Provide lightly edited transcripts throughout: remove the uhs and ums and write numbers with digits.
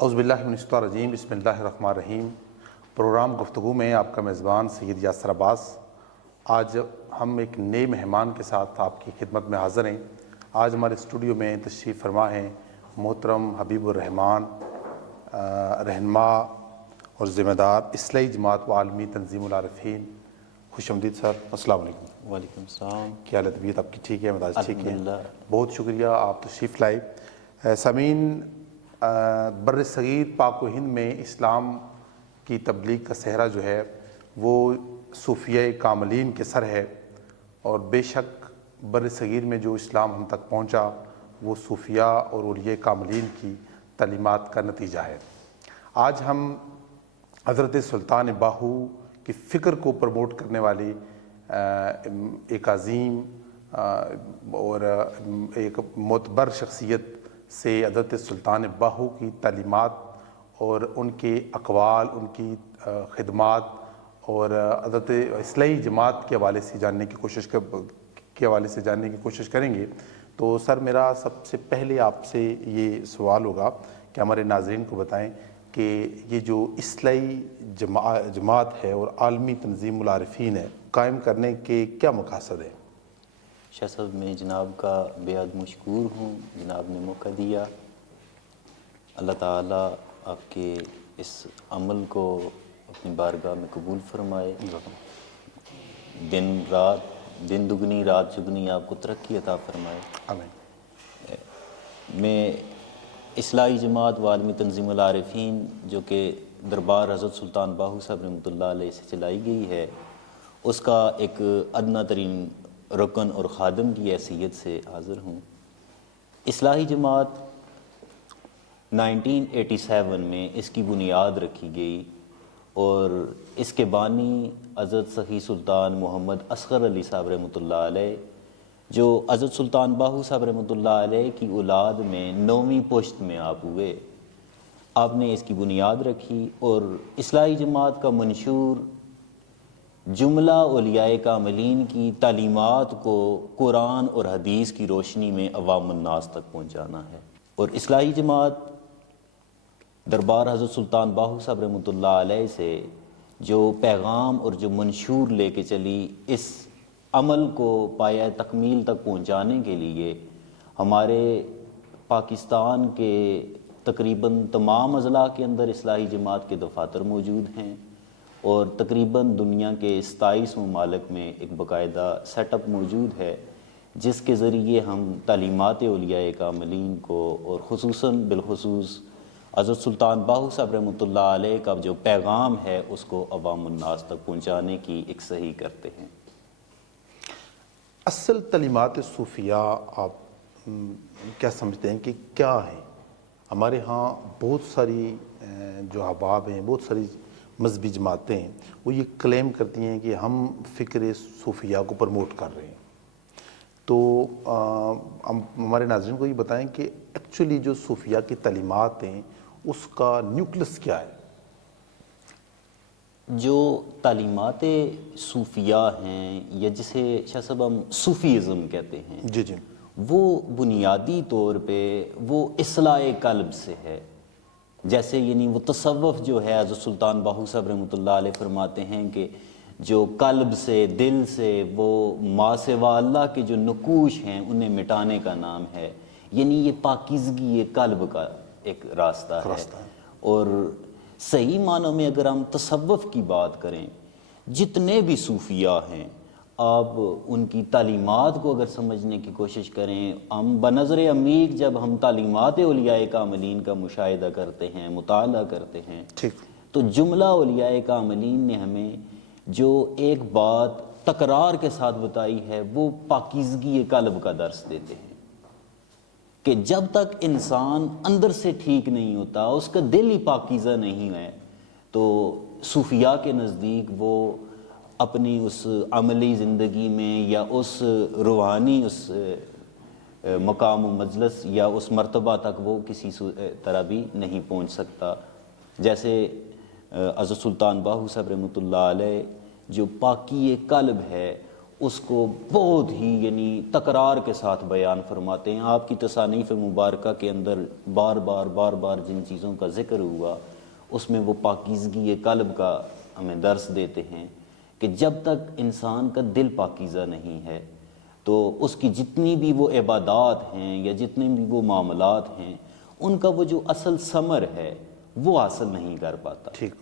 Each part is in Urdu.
اعوذ باللہ من الشیطان الرجیم، بسم اللہ الرحمن الرحیم۔ پروگرام گفتگو میں آپ کا میزبان سید یاسر عباس۔ آج ہم ایک نئے مہمان کے ساتھ آپ کی خدمت میں حاضر ہیں۔ آج ہمارے اسٹوڈیو میں تشریف فرما ہیں محترم حبیب الرحمان، رہنما اور ذمہ دار اصلاحی جماعت و عالمی تنظیم العارفین۔ خوش آمدید سر، السلام علیکم۔ وعلیکم السلام۔ کیا حال ہے؟ طبیعت آپ کی ٹھیک ہے؟ مزاج ٹھیک ہے؟ الحمدللہ۔ بہت شکریہ آپ تشریف لائے۔ سامعین، بر صغیر پاک و ہند میں اسلام کی تبلیغ کا صحرا جو ہے وہ صوفیہ کاملین کے سر ہے، اور بے شک بر صغیر میں جو اسلام ہم تک پہنچا وہ صوفیہ اور اولیاء کاملین کی تعلیمات کا نتیجہ ہے۔ آج ہم حضرت سلطان باہو کی فکر کو پروموٹ کرنے والی ایک عظیم اور ایک معتبر شخصیت سے حضرت سلطان باہو کی تعلیمات اور ان کے اقوال، ان کی خدمات اور حضرت اصلاحی جماعت کے حوالے سے جاننے کی کوشش کریں گے۔ تو سر، میرا سب سے پہلے آپ سے یہ سوال ہوگا کہ ہمارے ناظرین کو بتائیں کہ یہ جو اصلاحی جماعت ہے اور عالمی تنظیم العارفین ہے، قائم کرنے کے کیا مقاصد ہیں؟ شاہ صاحب، میں جناب کا بے حد مشکور ہوں، جناب نے موقع دیا۔ اللہ تعالیٰ آپ کے اس عمل کو اپنی بارگاہ میں قبول فرمائے۔ دن دگنی رات چگنی آپ کو ترقی عطا فرمائے۔ آمین۔ میں اصلاحی جماعت و عالمی تنظیم العارفین جو کہ دربار حضرت سلطان باہو صاحب رحمۃ اللہ علیہ سے چلائی گئی ہے، اس کا ایک ادنیٰ ترین رکن اور خادم کی حیثیت سے حاضر ہوں۔ اصلاحی جماعت 1987 میں اس کی بنیاد رکھی گئی، اور اس کے بانی حضرت سخی سلطان محمد اصغر علی صاحب رحمۃ اللہ علیہ، جو حضرت سلطان باہو صاحب رحمۃ اللہ علیہ کی اولاد میں 9ویں پشت میں آپ ہوئے۔ آپ نے اس کی بنیاد رکھی، اور اصلاحی جماعت کا منشور جملہ اولیاء کاملین کی تعلیمات کو قرآن اور حدیث کی روشنی میں عوام الناس تک پہنچانا ہے۔ اور اصلاحی جماعت دربار حضرت سلطان باہو صاحب رحمۃ اللہ علیہ سے جو پیغام اور جو منشور لے کے چلی، اس عمل کو پایہ تکمیل تک پہنچانے کے لیے ہمارے پاکستان کے تقریباً تمام اضلاع کے اندر اصلاحی جماعت کے دفاتر موجود ہیں، اور تقریباً دنیا کے 27 ممالک میں ایک باقاعدہ سیٹ اپ موجود ہے، جس کے ذریعے ہم تعلیمات اولیاء کاملین کو، اور خصوصاً بالخصوص حضرت سلطان باہو صاحب رحمۃ اللہ علیہ کا جو پیغام ہے، اس کو عوام الناس تک پہنچانے کی ایک صحیح کرتے ہیں۔ اصل تعلیمات صوفیہ آپ کیا سمجھتے ہیں کہ کیا ہیں؟ ہمارے ہاں بہت ساری جو احباب ہیں، بہت ساری مذہبی جماعتیں ہیں، وہ یہ کلیم کرتی ہیں کہ ہم فکر صوفیہ کو پروموٹ کر رہے ہیں۔ تو ہمارے ناظرین کو یہ بتائیں کہ ایکچولی جو صوفیہ کی تعلیمات ہیں اس کا نیوکلس کیا ہے؟ جو تعلیمات صوفیہ ہیں، یا جسے شاہ صاحب ہم صوفیزم کہتے ہیں، جی وہ بنیادی طور پہ وہ اصلاح قلب سے ہے۔ جیسے یعنی وہ تصوف جو ہے، حضرت سلطان باہو صاحب رحمۃ اللہ علیہ فرماتے ہیں کہ جو قلب سے، دل سے، وہ ما سوا اللہ کے جو نقوش ہیں انہیں مٹانے کا نام ہے۔ یعنی یہ پاکیزگی قلب کا ایک راستہ ہے۔ اور صحیح معنوں میں اگر ہم تصوف کی بات کریں، جتنے بھی صوفیاء ہیں، آپ ان کی تعلیمات کو اگر سمجھنے کی کوشش کریں، ہم بنظر عمیق جب ہم تعلیمات اولیاء کاملین کا مشاہدہ کرتے ہیں، مطالعہ کرتے ہیں، تو جملہ اولیاء کاملین نے ہمیں جو ایک بات تکرار کے ساتھ بتائی ہے، وہ پاکیزگی قلب کا درس دیتے ہیں کہ جب تک انسان اندر سے ٹھیک نہیں ہوتا، اس کا دل ہی پاکیزہ نہیں ہے، تو صوفیاء کے نزدیک وہ اپنی اس عملی زندگی میں یا اس روحانی اس مقام و مجلس یا اس مرتبہ تک وہ کسی طرح بھی نہیں پہنچ سکتا۔ جیسے حضرت سلطان باہو صاحب رحمۃ اللہ علیہ جو پاکی قلب ہے، اس کو بہت ہی یعنی تکرار کے ساتھ بیان فرماتے ہیں۔ آپ کی تصانیف مبارکہ کے اندر بار بار جن چیزوں کا ذکر ہوا اس میں وہ پاکیزگی قلب کا ہمیں درس دیتے ہیں کہ جب تک انسان کا دل پاکیزہ نہیں ہے تو اس کی جتنی بھی وہ عبادات ہیں یا جتنے بھی وہ معاملات ہیں ان کا وہ جو اصل ثمر ہے وہ حاصل نہیں کر پاتا۔ ٹھیک۔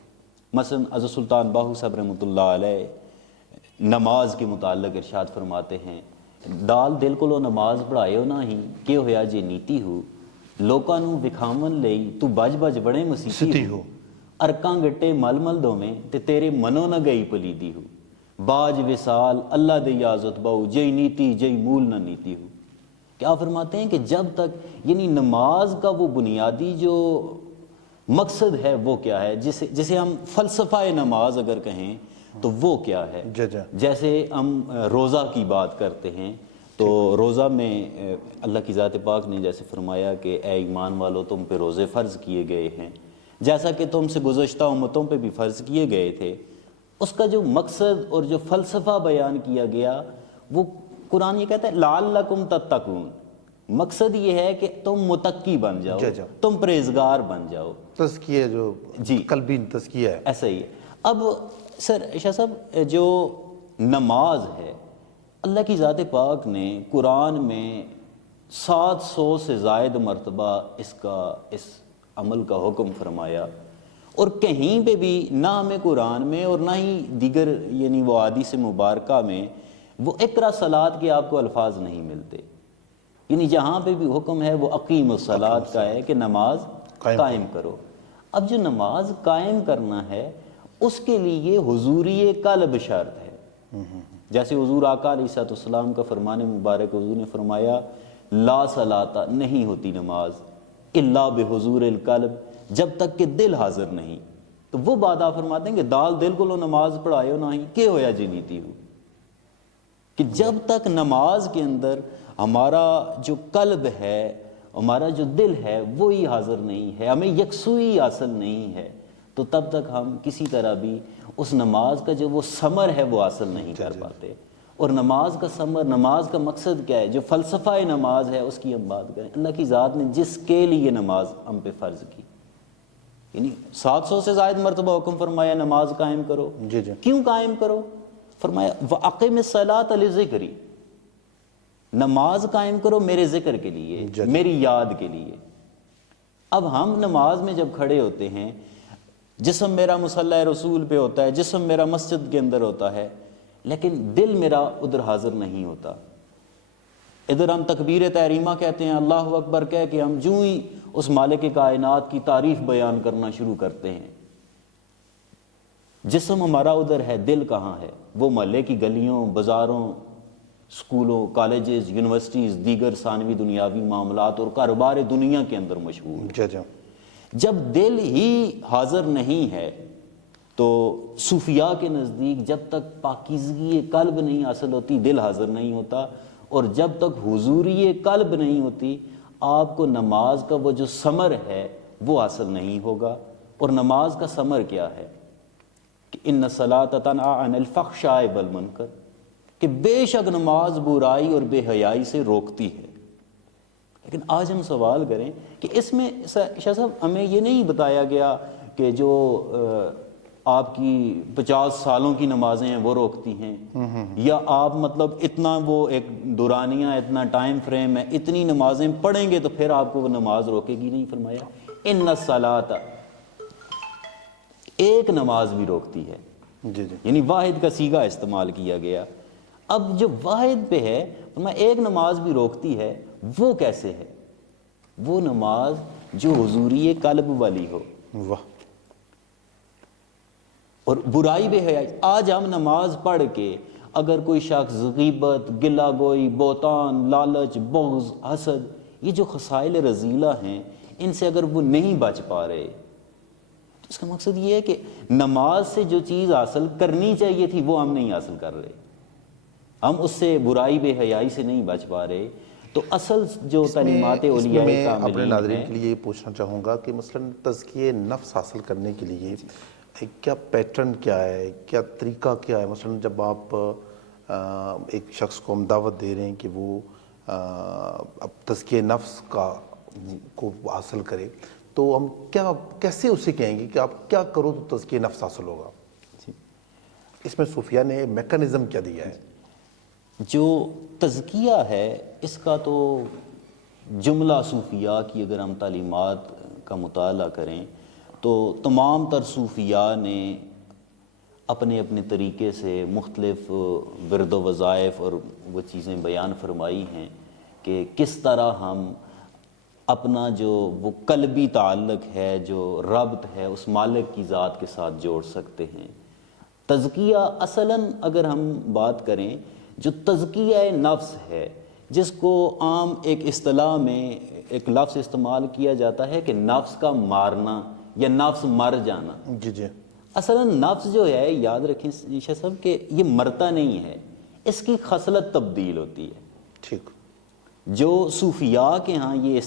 مثلا حضرت سلطان باہو صاحب رحمۃ اللہ علیہ نماز کے متعلق ارشاد فرماتے ہیں، دال دل کو نماز پڑھائے نہ ہی کہ ہویا جے نیتی ہو، لوکاں نو وکھاون لئی تو بج بج بڑے مسیتی ہو، ارکاں گٹے مل مل دوویں تے تیرے منو نہ گئی پلیدی ہو، باج وصال اللہ دے یازت باؤ جئی نیتی جئی مول نہ نیتی ہو۔ کیا فرماتے ہیں کہ جب تک یعنی نماز کا وہ بنیادی جو مقصد ہے وہ کیا ہے، جسے ہم فلسفہ نماز اگر کہیں تو وہ کیا ہے؟ جیسے ہم روزہ کی بات کرتے ہیں تو روزہ میں اللہ کی ذات پاک نے جیسے فرمایا کہ اے ایمان والو تم پہ روزے فرض کیے گئے ہیں، جیسا کہ تم سے گزشتہ امتوں پہ بھی فرض کیے گئے تھے۔ اس کا جو مقصد اور جو فلسفہ بیان کیا گیا وہ قرآن یہ کہتا ہے لعلکم تتقون، مقصد یہ ہے کہ تم متقی بن جاؤ، تم پرہیزگار بن جاؤ، تزکیہ جو قلبی تزکیہ ہے، ایسا ہی ہے۔ اب سر شاہ صاحب جو نماز ہے اللہ کی ذات پاک نے قرآن میں 700 سے زائد مرتبہ اس عمل کا حکم فرمایا، اور کہیں پہ بھی نہ ہمیں قرآن میں اور نہ ہی دیگر یعنی وہ احادیث مبارکہ میں وہ اقرا صلاۃ کے آپ کو الفاظ نہیں ملتے، یعنی جہاں پہ بھی حکم ہے وہ اقیم الصلاۃ کا ہے کہ نماز قائم کرو۔ اب جو نماز قائم کرنا ہے اس کے لیے حضوری قلب شرط ہے، جیسے حضور آقا علیہ الصلوۃ والسلام کا فرمان مبارک، حضور نے فرمایا لا صلاۃ، نہیں ہوتی نماز الا بحضور القلب، جب تک کہ دل حاضر نہیں۔ تو وہ بات آپ فرماتے ہیں کہ دال دل کو لو نماز پڑھائے ہو نہ ہی کہ ہویا جی نیتی ہو، کہ جب تک نماز کے اندر ہمارا جو قلب ہے، ہمارا جو دل ہے وہی حاضر نہیں ہے، ہمیں یکسوئی حاصل نہیں ہے، تو تب تک ہم کسی طرح بھی اس نماز کا جو وہ ثمر ہے وہ حاصل نہیں کر پاتے۔ اور نماز کا ثمر، نماز کا مقصد کیا ہے، جو فلسفہ نماز ہے اس کی ہم بات کریں، اللہ کی ذات نے جس کے لیے نماز ہم پہ فرض کی، یعنی 700 سے زائد مرتبہ حکم فرمایا نماز قائم کرو۔ کیوں قائم کرو؟ فرمایا وَأَقِمِ الصَّلَاةَ لِذِكْرِي، نماز قائم کرو میرے ذکر کے لیے، میری یاد کے لیے۔ اب ہم نماز میں جب کھڑے ہوتے ہیں، جسم میرا مصلی رسول پہ ہوتا ہے، جسم میرا مسجد کے اندر ہوتا ہے، لیکن دل میرا ادھر حاضر نہیں ہوتا۔ ادھر ہم تکبیر تحریمہ کہتے ہیں، اللہ اکبر کہہ کے ہم جو ہی اس مالک کائنات کی تعریف بیان کرنا شروع کرتے ہیں، جسم ہمارا ادھر ہے، دل کہاں ہے؟ وہ محلے کی گلیوں، بازاروں، سکولوں، کالجز، یونیورسٹیز، دیگر ثانوی دنیاوی معاملات اور کاروبار دنیا کے اندر مشغول۔ جب دل ہی حاضر نہیں ہے تو صوفیاء کے نزدیک جب تک پاکیزگی قلب نہیں حاصل ہوتی دل حاضر نہیں ہوتا، اور جب تک حضوری قلب نہیں ہوتی آپ کو نماز کا وہ جو ثمر ہے وہ حاصل نہیں ہوگا۔ اور نماز کا ثمر کیا ہے کہ ان الصلاۃ تنہی عن الفحشاء والمنکر، کہ بے شک نماز برائی اور بے حیائی سے روکتی ہے۔ لیکن آج ہم سوال کریں کہ اس میں شاہ صاحب ہمیں یہ نہیں بتایا گیا کہ جو آپ کی 50 سالوں کی نمازیں ہیں وہ روکتی ہیں، یا آپ مطلب اتنا وہ ایک دورانیہ اتنا ٹائم فریم ہے، اتنی نمازیں پڑھیں گے تو پھر آپ کو وہ نماز روکے گی نہیں۔ فرمایا ان الصلاۃ، ایک نماز بھی روکتی ہے، یعنی واحد کا صیغہ استعمال کیا گیا۔ اب جو واحد پہ ہے فرمایا ایک نماز بھی روکتی ہے، وہ کیسے ہے؟ وہ نماز جو حضوری قلب والی ہو۔ اور برائی بے حیائی، آج ہم نماز پڑھ کے اگر کوئی شخص غیبت، گلہ گوئی، بہتان، لالچ، بغض، حسد، یہ جو خصائل رذیلہ ہیں ان سے اگر وہ نہیں بچ پا رہے تو اس کا مقصد یہ ہے کہ نماز سے جو چیز حاصل کرنی چاہیے تھی وہ ہم نہیں حاصل کر رہے، ہم اس سے برائی بے حیائی سے نہیں بچ پا رہے۔ تو اصل جو تعلیمات اولیاء کاملین اپنے ناظرین کے لیے یہ پوچھنا چاہوں گا کہ مثلا تزکیہ نفس حاصل کرنے کے لیے کیا پیٹرن کیا ہے، کیا طریقہ کیا ہے؟ مثلا جب آپ ایک شخص کو ہم دعوت دے رہے ہیں کہ وہ اب تزکیہ نفس کو حاصل کرے، تو ہم کیسے اسے کہیں گے کہ آپ کیا کرو تو تزکیہ نفس حاصل ہوگا؟ اس میں صوفیہ نے میکانزم کیا دیا ہے؟ جو تزکیہ ہے اس کا تو جملہ صوفیاء کی اگر ہم تعلیمات کا مطالعہ کریں تو تمام تر صوفیاء نے اپنے اپنے طریقے سے مختلف ورد و وظائف اور وہ چیزیں بیان فرمائی ہیں کہ کس طرح ہم اپنا جو وہ قلبی تعلق ہے، جو ربط ہے اس مالک کی ذات کے ساتھ جوڑ سکتے ہیں۔ تزکیہ اصلاً اگر ہم بات کریں، جو تزکیہ نفس ہے جس کو عام ایک اصطلاح میں ایک لفظ استعمال کیا جاتا ہے کہ نفس کا مارنا یا نفس مر جانا۔ جی جی، اصلاً نفس جو ہے، یاد رکھیں شاہ صاحب کہ یہ مرتا نہیں ہے، اس کی خصلت تبدیل ہوتی ہے۔ ٹھیک۔ جو صوفیاء کے ہاں یہ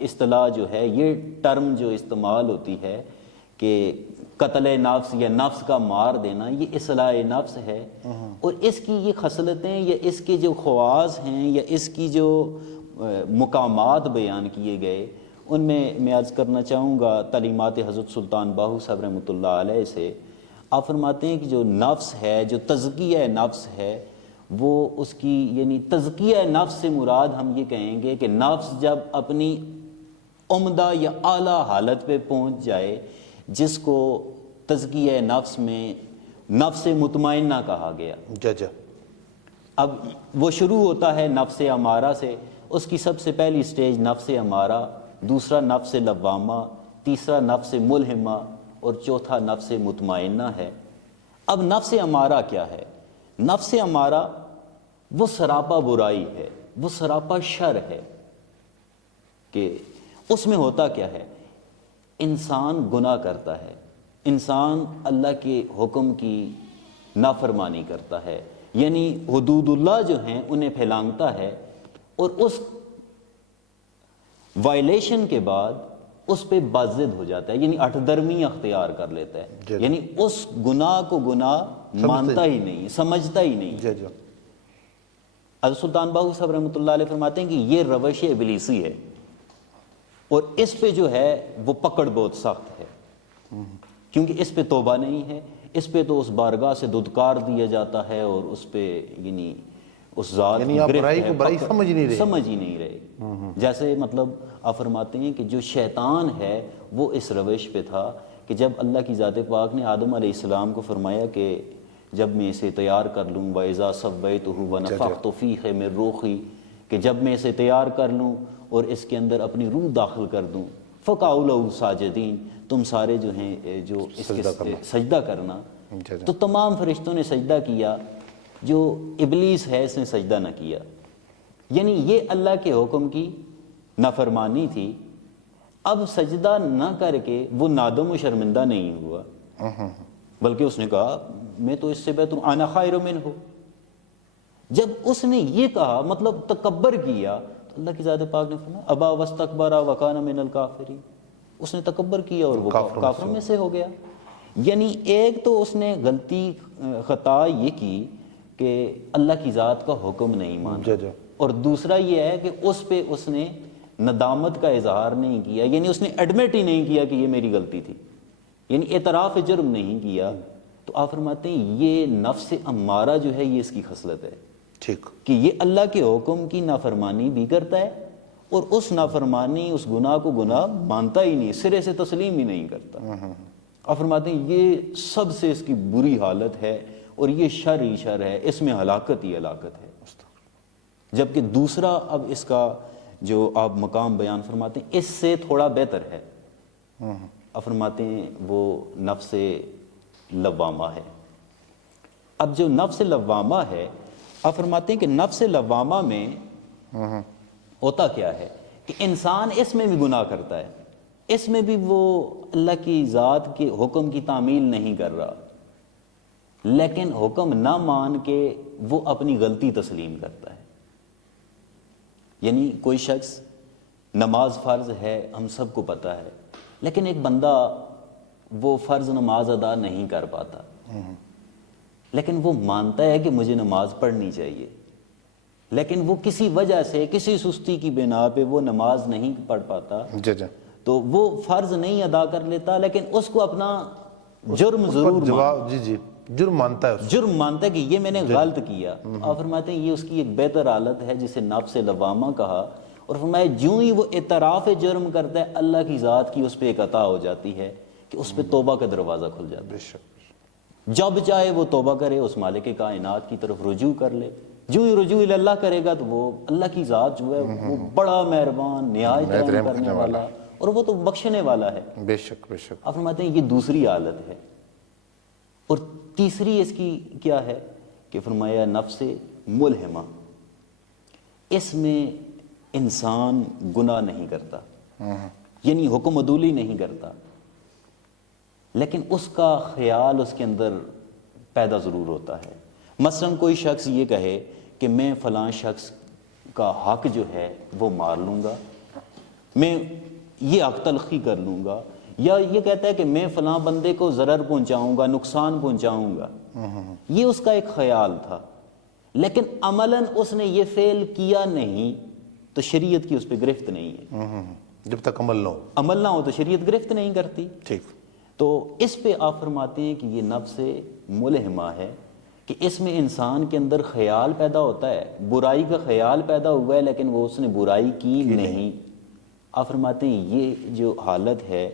اصطلاح جو ہے، یہ ٹرم جو استعمال ہوتی ہے کہ قتل نفس یا نفس کا مار دینا، یہ اصلاح نفس ہے، اور اس کی یہ خصلتیں یا اس کے جو خواص ہیں یا اس کی جو مقامات بیان کیے گئے، ان میں عرض کرنا چاہوں گا تعلیمات حضرت سلطان باہو صاحب رحمۃ اللہ علیہ سے۔ آپ فرماتے ہیں کہ جو نفس ہے، جو تزکیہ نفس ہے، وہ اس کی یعنی تزکیہ نفس سے مراد ہم یہ کہیں گے کہ نفس جب اپنی عمدہ یا اعلیٰ حالت پہ پہنچ جائے، جس کو تزکیہ نفس میں نفس مطمئنہ کہا گیا۔ اب وہ شروع ہوتا ہے نفس امارہ سے، اس کی سب سے پہلی سٹیج نفس امارہ، دوسرا نفس لوامہ، تیسرا نفس ملہمہ، اور چوتھا نفس مطمئنہ ہے۔ اب نفس امارہ کیا ہے؟ نفس امارہ وہ سراپا برائی ہے، وہ سراپا شر ہے۔ کہ اس میں ہوتا کیا ہے؟ انسان گناہ کرتا ہے، انسان اللہ کے حکم کی نافرمانی کرتا ہے، یعنی حدود اللہ جو ہیں انہیں پھیلانگتا ہے، اور اس وائلیشن کے بعد اس پہ باضد ہو جاتا ہے، یعنی اٹھ درمی اختیار کر لیتا ہے، یعنی اس گناہ کو گناہ مانتا ہی نہیں، سمجھتا ہی نہیں۔ حضرت سلطان باہو صاحب رحمۃ اللہ علیہ فرماتے ہیں کہ یہ روش ابلیسی ہے، اور اس پہ جو ہے وہ پکڑ بہت سخت ہے، کیونکہ اس پہ توبہ نہیں ہے، اس پہ تو اس بارگاہ سے دھتکار دیا جاتا ہے، اور اس پہ یعنی اس ذات کی گرفت ہے، برائی سمجھ ہی نہیں رہے۔ جیسے مطلب آپ فرماتے ہیں کہ جو شیطان ہے وہ اس روش پہ تھا کہ جب اللہ کی ذات پاک نے آدم علیہ السلام کو فرمایا کہ جب میں اسے تیار کر لوں، وَإِذَا سَوَّيْتُهُ وَنَفَخْتُ فِيهِ مِن رُوحِي، کہ جب میں اسے تیار کر لوں اور اس کے اندر اپنی روح داخل کر دوں، فَقَعُوا لَهُ سَاجِدِينَ، تم سارے جو ہیں جو اس کے سجدہ کرنا۔ تو تمام فرشتوں نے سجدہ کیا، جو ابلیس ہے اس نے سجدہ نہ کیا، یعنی یہ اللہ کے حکم کی نافرمانی تھی۔ اب سجدہ نہ کر کے وہ نادم و شرمندہ نہیں ہوا، بلکہ اس نے کہا میں تو اس سے بہتر ہوں، انا خیر منہ۔ جب اس نے یہ کہا مطلب تکبر کیا، تو اللہ کی ذات پاک نے فرمایا ابا واستکبر وکان من الکافرین، اس نے تکبر کیا اور وہ کافروں میں سے ہو گیا۔ یعنی ایک تو اس نے غلطی خطا یہ کی کہ اللہ کی ذات کا حکم نہیں مانا، اور دوسرا یہ ہے کہ اس پہ اس نے ندامت کا اظہار نہیں کیا، یعنی اس نے ایڈمٹ ہی نہیں کیا کہ یہ میری غلطی تھی، یعنی اعتراف جرم نہیں کیا۔ تو آپ فرماتے ہیں یہ نفس امارہ جو ہے یہ اس کی خصلت ہے، ٹھیک، کہ یہ اللہ کے حکم کی نافرمانی بھی کرتا ہے، اور اس نافرمانی اس گناہ کو گناہ مانتا ہی نہیں، سرے سے تسلیم ہی نہیں کرتا۔ آپ فرماتے ہیں یہ سب سے اس کی بری حالت ہے، اور یہ شر ہی شر ہے، اس میں ہلاکت ہی ہلاکت ہے۔ جبکہ دوسرا اب اس کا جو آپ مقام بیان فرماتے ہیں اس سے تھوڑا بہتر ہے، آپ فرماتے ہیں وہ نفس لوامہ ہے۔ اب جو نفس لوامہ ہے، آپ فرماتے ہیں کہ نفس لوامہ میں ہوتا کیا ہے کہ انسان اس میں بھی گناہ کرتا ہے، اس میں بھی وہ اللہ کی ذات کے حکم کی تعمیل نہیں کر رہا، لیکن حکم نہ مان کے وہ اپنی غلطی تسلیم کرتا ہے۔ یعنی کوئی شخص نماز فرض ہے، ہم سب کو پتہ ہے، لیکن ایک بندہ وہ فرض نماز ادا نہیں کر پاتا، لیکن وہ مانتا ہے کہ مجھے نماز پڑھنی چاہیے، لیکن وہ کسی وجہ سے، کسی سستی کی بنا پہ وہ نماز نہیں پڑھ پاتا، جی جی، تو وہ فرض نہیں ادا کر لیتا، لیکن اس کو اپنا جرم ضرور جواب، جی جی، جرم مانتا ہے اس کو، جرم مانتا ہے کہ یہ میں نے غلط کیا۔ آپ فرماتے ہیں یہ اس کی ایک بہتر حالت ہے جسے نفس لوامہ کہا، اور فرمایا جوں ہی وہ اعتراف جرم کرتا ہے اللہ کی ذات کی اس پہ ایک عطا ہو جاتی ہے کہ اس پہ توبہ کا دروازہ کھل جاتا ہے، بے شک، جب چاہے وہ توبہ کرے، اس مالک کائنات کی طرف رجوع کر لے، جو ہی رجوع اللہ کرے گا تو وہ اللہ کی ذات جو ہے وہ بڑا مہربان، نہایت رحم کرنے والا، اور وہ تو بخشنے والا ہے۔ بے شک بے شک، آپ فرماتے ہیں یہ دوسری حالت ہے، اور تیسری اس کی کیا ہے کہ فرمایا نفس ملہمہ، اس میں انسان گناہ نہیں کرتا، یعنی حکم عدولی نہیں کرتا، لیکن اس کا خیال اس کے اندر پیدا ضرور ہوتا ہے۔ مثلا کوئی شخص یہ کہے کہ میں فلاں شخص کا حق جو ہے وہ مار لوں گا، میں یہ حق تلخی کر لوں گا، یا یہ کہتا ہے کہ میں فلاں بندے کو ضرر پہنچاؤں گا، نقصان پہنچاؤں گا، یہ اس کا ایک خیال تھا، لیکن عملاً اس نے یہ فعل کیا نہیں تو شریعت کی اس پہ گرفت نہیں ہے، جب تک عمل نہ ہو، عمل نہ ہو تو شریعت گرفت نہیں کرتی۔ ٹھیک، تو اس پہ آپ فرماتے ہیں کہ یہ نفس ملہمہ ہے، کہ اس میں انسان کے اندر خیال پیدا ہوتا ہے، برائی کا خیال پیدا ہوا ہے، لیکن وہ اس نے برائی کی نہیں۔ آپ فرماتے ہیں یہ جو حالت ہے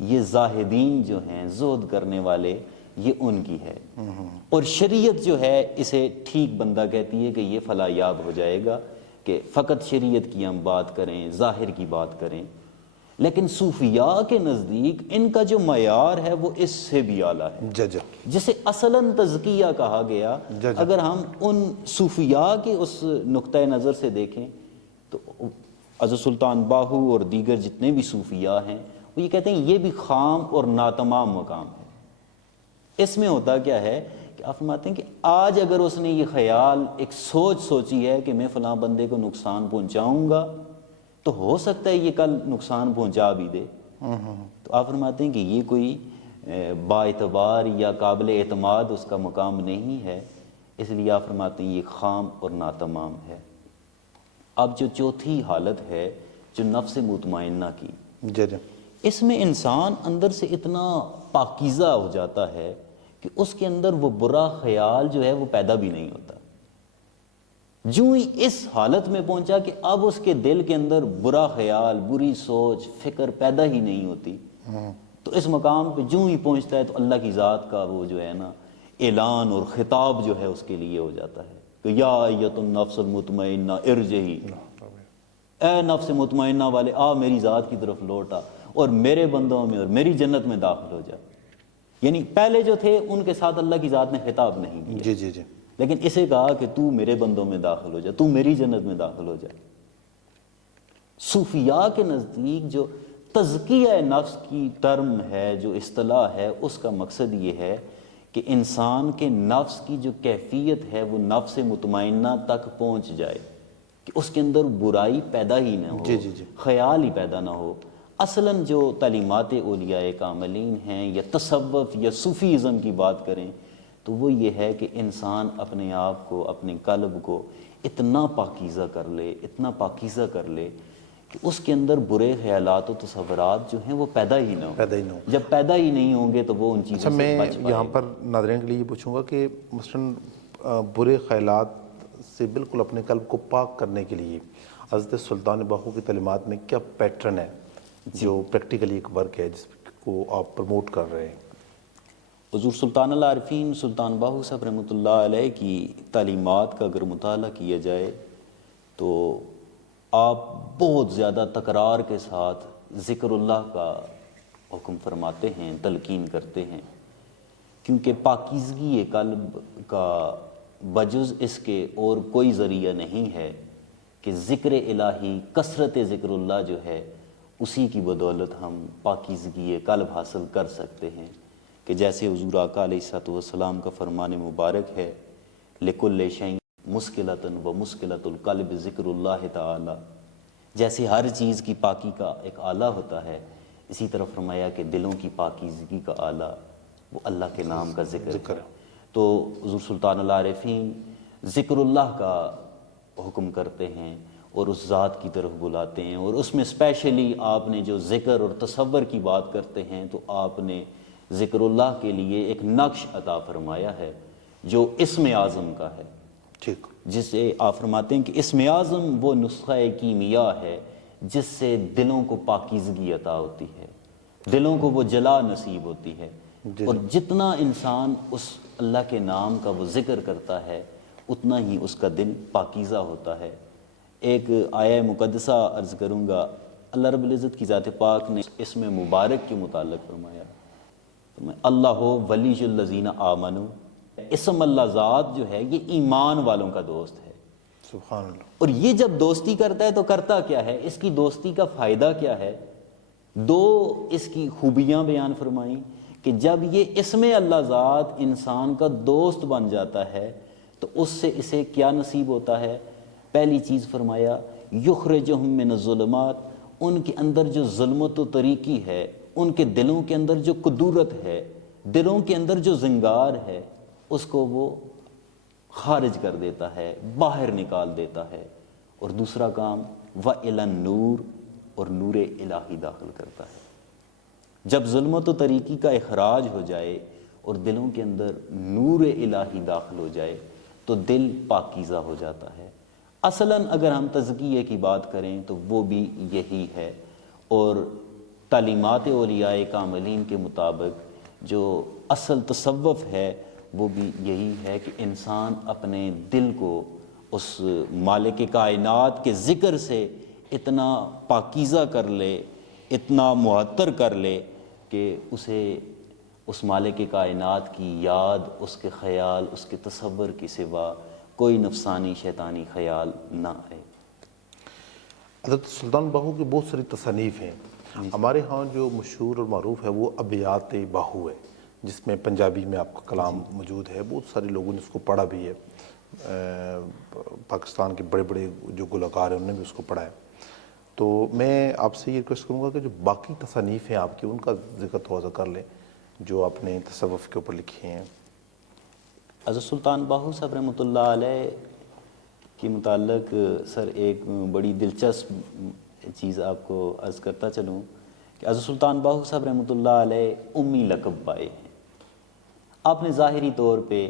یہ زاہدین جو ہیں، زہد کرنے والے، یہ ان کی ہے، اور شریعت جو ہے اسے ٹھیک بندہ کہتی ہے کہ یہ فلاح یاب ہو جائے گا کہ فقط شریعت کی ہم بات کریں، ظاہر کی بات کریں، لیکن صوفیاء کے نزدیک ان کا جو معیار ہے وہ اس سے بھی اعلیٰ ہے، جج، جسے اصلاً تزکیہ کہا گیا۔ اگر ہم ان صوفیاء کے اس نقطۂ نظر سے دیکھیں تو حضرت سلطان باہو اور دیگر جتنے بھی صوفیاء ہیں وہ یہ کہتے ہیں یہ بھی خام اور ناتمام مقام ہے۔ اس میں ہوتا کیا ہے کہ آپ فرماتے ہیں کہ آج اگر اس نے یہ خیال، ایک سوچ سوچی ہے کہ میں فلاں بندے کو نقصان پہنچاؤں گا، تو ہو سکتا ہے یہ کل نقصان پہنچا بھی دے، تو آپ فرماتے ہیں کہ یہ کوئی با اعتبار یا قابل اعتماد اس کا مقام نہیں ہے، اس لیے آپ فرماتے ہیں یہ خام اور ناتمام ہے۔ اب جو چوتھی حالت ہے جو نفس مطمئنہ کی، جج، اس میں انسان اندر سے اتنا پاکیزہ ہو جاتا ہے کہ اس کے اندر وہ برا خیال جو ہے وہ پیدا بھی نہیں ہوتا۔ جو ہی اس حالت میں پہنچا کہ اب اس کے دل کے اندر برا خیال، بری سوچ، فکر پیدا ہی نہیں ہوتی، تو اس مقام پہ جو ہی پہنچتا ہے تو اللہ کی ذات کا وہ جو ہے نا اعلان اور خطاب جو ہے اس کے لیے ہو جاتا ہے کہ یا ایت النفس المطمئنہ ارجعی، اے نفس مطمئنہ والے آ میری ذات کی طرف لوٹا اور میرے بندوں میں اور میری جنت میں داخل ہو جا۔ یعنی پہلے جو تھے ان کے ساتھ اللہ کی ذات نے خطاب نہیں کیا، جی جی جی، لیکن اسے کہا کہ تو میرے بندوں میں داخل ہو جا، تو میری جنت میں داخل ہو جا۔ صوفیاء کے نزدیک جو تزکیہ نفس کی ٹرم ہے، جو اصطلاح ہے، اس کا مقصد یہ ہے کہ انسان کے نفس کی جو کیفیت ہے وہ نفس مطمئنہ تک پہنچ جائے، کہ اس کے اندر برائی پیدا ہی نہ ہو، جی جی جی، خیال ہی پیدا نہ ہو۔ اصلاً جو تعلیمات اولیاء کاملین ہیں یا تصوف یا صوفیزم کی بات کریں تو وہ یہ ہے کہ انسان اپنے آپ کو، اپنے قلب کو اتنا پاکیزہ کر لے، اتنا پاکیزہ کر لے کہ اس کے اندر برے خیالات و تصورات جو ہیں وہ پیدا ہی نہ ہوں۔ پیدا ہی نہ ہو۔ جب پیدا ہی نہیں ہوں گے تو وہ ان اچھا، چیزوں سے میں بچ پائے یہاں پر ناظرین کے لیے یہ پوچھوں گا کہ مثلاً برے خیالات سے بالکل اپنے قلب کو پاک کرنے کے لیے حضرت سلطان باہو کی تعلیمات میں کیا پیٹرن ہے جو پریکٹیکلی ایک ورک ہے جس کو آپ پروموٹ کر رہے ہیں؟ حضور سلطان العارفین سلطان باہو صاحب رحمۃ اللہ علیہ کی تعلیمات کا اگر مطالعہ کیا جائے تو آپ بہت زیادہ تکرار کے ساتھ ذکر اللہ کا حکم فرماتے ہیں، تلقین کرتے ہیں، کیونکہ پاکیزگی قلب کا بجز اس کے اور کوئی ذریعہ نہیں ہے کہ ذکر الہی، کثرت ذکر اللہ جو ہے اسی کی بدولت ہم پاکیزگی قلب حاصل کر سکتے ہیں، کہ جیسے حضور آقا علیہ الصلوۃ والسلام کا فرمان مبارک ہے لِكُلِّ شَيْءٍ مُسْكِلَةٌ وَمُسْكِلَةُ الْقَلْبِ ذکر اللہ تعالی، جیسے ہر چیز کی پاکی کا ایک آلہ ہوتا ہے، اسی طرح فرمایا کہ دلوں کی پاکیزگی کا آلہ وہ اللہ کے نام کا ذکر ہے۔ تو حضور سلطان العارفین ذکر اللہ کا حکم کرتے ہیں اور اس ذات کی طرف بلاتے ہیں، اور اس میں اسپیشلی آپ نے جو ذکر اور تصور کی بات کرتے ہیں تو آپ نے ذکر اللہ کے لیے ایک نقش عطا فرمایا ہے جو اسم اعظم کا ہے، ٹھیک، جسے آپ فرماتے ہیں کہ اسم اعظم وہ نسخہ کیمیا ہے جس سے دلوں کو پاکیزگی عطا ہوتی ہے، دلوں کو وہ جلا نصیب ہوتی ہے، اور جتنا انسان اس اللہ کے نام کا وہ ذکر کرتا ہے اتنا ہی اس کا دل پاکیزہ ہوتا ہے۔ ایک آیہ مقدسہ عرض کروں گا، اللہ رب العزت کی ذات پاک نے اسم مبارک کے متعلق فرمایا، اللہ ولی الذین آمنوا، اسم اللہ ذات جو ہے یہ ایمان والوں کا دوست ہے۔ سبحان اللہ۔ اور یہ جب دوستی کرتا ہے تو کرتا کیا ہے، اس کی دوستی کا فائدہ کیا ہے؟ دو اس کی خوبیاں بیان فرمائیں کہ جب یہ اسم اللہ ذات انسان کا دوست بن جاتا ہے تو اس سے اسے کیا نصیب ہوتا ہے؟ پہلی چیز فرمایا یخرجہم من الظلمات، ان کے اندر جو ظلمت و طریقی ہے، ان کے دلوں کے اندر جو کدورت ہے، دلوں کے اندر جو زنگار ہے، اس کو وہ خارج کر دیتا ہے، باہر نکال دیتا ہے۔ اور دوسرا کام وَإِلَى النُّورِ، اور نور الہی داخل کرتا ہے۔ جب ظلمت و طریقی کا اخراج ہو جائے اور دلوں کے اندر نور الہی داخل ہو جائے تو دل پاکیزہ ہو جاتا ہے۔ اصلاً اگر ہم تزکیے کی بات کریں تو وہ بھی یہی ہے، اور تعلیمات اولیاء کاملین کے مطابق جو اصل تصوف ہے وہ بھی یہی ہے کہ انسان اپنے دل کو اس مالک کائنات کے ذکر سے اتنا پاکیزہ کر لے، اتنا معطر کر لے کہ اسے اس مالک کائنات کی یاد، اس کے خیال، اس کے تصور کے سوا کوئی نفسانی شیطانی خیال نہ آئے۔ حضرت سلطان باہو کی بہت ساری تصانیف ہیں، ہمارے ہاں جو مشہور اور معروف ہے وہ ابیات باہو ہے، جس میں پنجابی میں آپ کا کلام موجود ہے، بہت سارے لوگوں نے اس کو پڑھا بھی ہے، پاکستان کے بڑے بڑے جو گلوکار ہیں انہوں نے بھی اس کو پڑھا ہے۔ تو میں آپ سے یہ ریکویسٹ کروں گا کہ جو باقی تصانیف ہیں آپ کی ان کا ذکر تھوڑا سا کر لیں جو آپ نے تصوف کے اوپر لکھی ہیں۔ حضرت سلطان باہو صاحب رحمۃ اللہ علیہ کے متعلق سر ایک بڑی دلچسپ چیز آپ کو عرض کرتا چلوں کہ حضرت سلطان باہو صاحب رحمۃ اللہ علیہ امی لقب پائے ہیں۔ آپ نے ظاہری طور پہ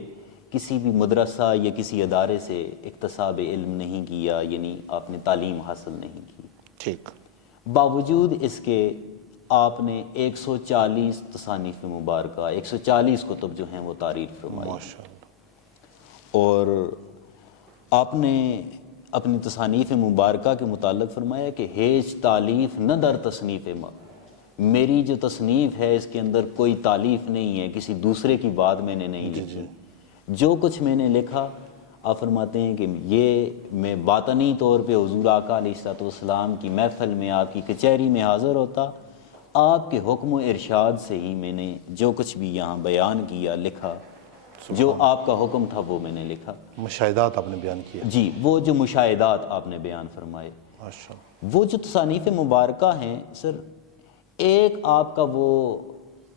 کسی بھی مدرسہ یا کسی ادارے سے اکتساب علم نہیں کیا، یعنی آپ نے تعلیم حاصل نہیں کی، ٹھیک، باوجود اس کے آپ نے 140 تصانیف مبارکہ، 140 کتب جو ہیں وہ تعریف فرمائی، ماشاءاللہ۔ اور آپ نے اپنی تصانیف مبارکہ کے متعلق فرمایا کہ ہیچ تالیف نہ در تصنیف ما، میری جو تصنیف ہے اس کے اندر کوئی تالیف نہیں ہے، کسی دوسرے کی بات میں نے نہیں لکھی، جو کچھ میں نے لکھا آپ فرماتے ہیں کہ یہ میں باطنی طور پہ حضور آقا علیہ الصلوۃ والسلام کی محفل میں، آپ کی کچہری میں حاضر ہوتا، آپ کے حکم و ارشاد سے ہی میں نے جو کچھ بھی یہاں بیان کیا، لکھا، جو آپ کا حکم تھا وہ میں نے لکھا۔ مشاہدات آپ نے بیان کیا، جی، وہ جو مشاہدات آپ نے بیان فرمائے، ماشاءاللہ۔ وہ جو تصانیف مبارکہ ہیں سر، ایک آپ کا وہ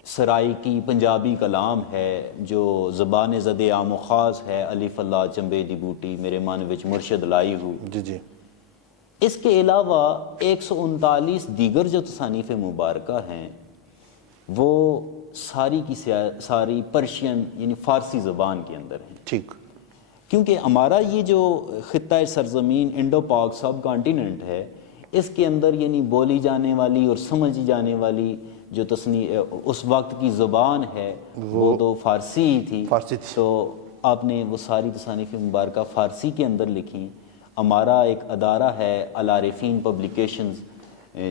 سرائکی پنجابی کلام ہے جو زبان زد عام و خاص ہے، الف اللہ چمبے دی بوٹی میرے من وچ مرشد لائی ہو، جی جی، اس کے علاوہ 139 دیگر جو تصانیف مبارکہ ہیں وہ ساری کی ساری پرشین یعنی فارسی زبان کے اندر ہیں، ٹھیک، کیونکہ ہمارا یہ جو خطہ سرزمین انڈو پاک سب کانٹیننٹ ہے، اس کے اندر یعنی بولی جانے والی اور سمجھی جانے والی جو اس وقت کی زبان ہے وہ تو فارسی ہی تھی، فارسی تھی۔ تو آپ نے وہ ساری تصانیف مبارکہ فارسی کے اندر لکھی۔ ہمارا ایک ادارہ ہے العارفین پبلیکیشنز،